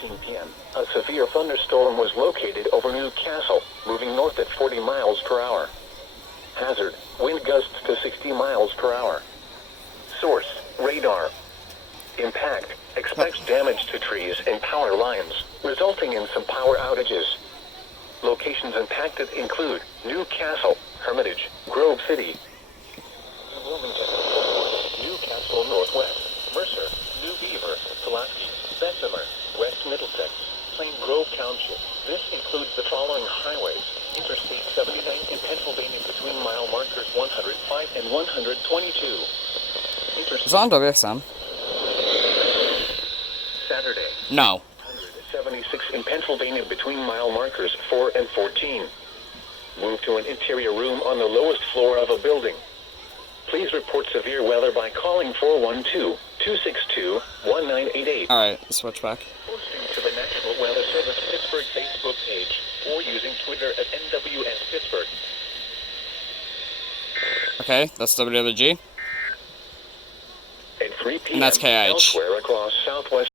4:14 p.m., a severe thunderstorm was located over Newcastle, moving north at 40 miles per hour. Hazard, wind gusts to 60 miles per hour. Source, radar. Impact, expects damage to trees and power lines, resulting in some power outages. Locations impacted include Newcastle, Hermitage, Grove City, Wilmington, Newcastle Northwest, Mercer, New Beaver, Pulaski, Bessemer, West Middlesex, Plain Grove Township. This includes the following highways: Interstate 79 in Pennsylvania between mile markers 105 and 122. Zondo wiesam. Saturday. No. 176 in Pennsylvania between mile markers 4 and 14. Move to an interior room on the lowest floor of a building. Please report severe weather by calling 412-262-1988. Alright, switch back. Posting to the National Weather Service Pittsburgh Facebook page or using Twitter at NWS Pittsburgh. Okay, that's WWG. At 3 p.m. And that's KH. elsewhere across Southwest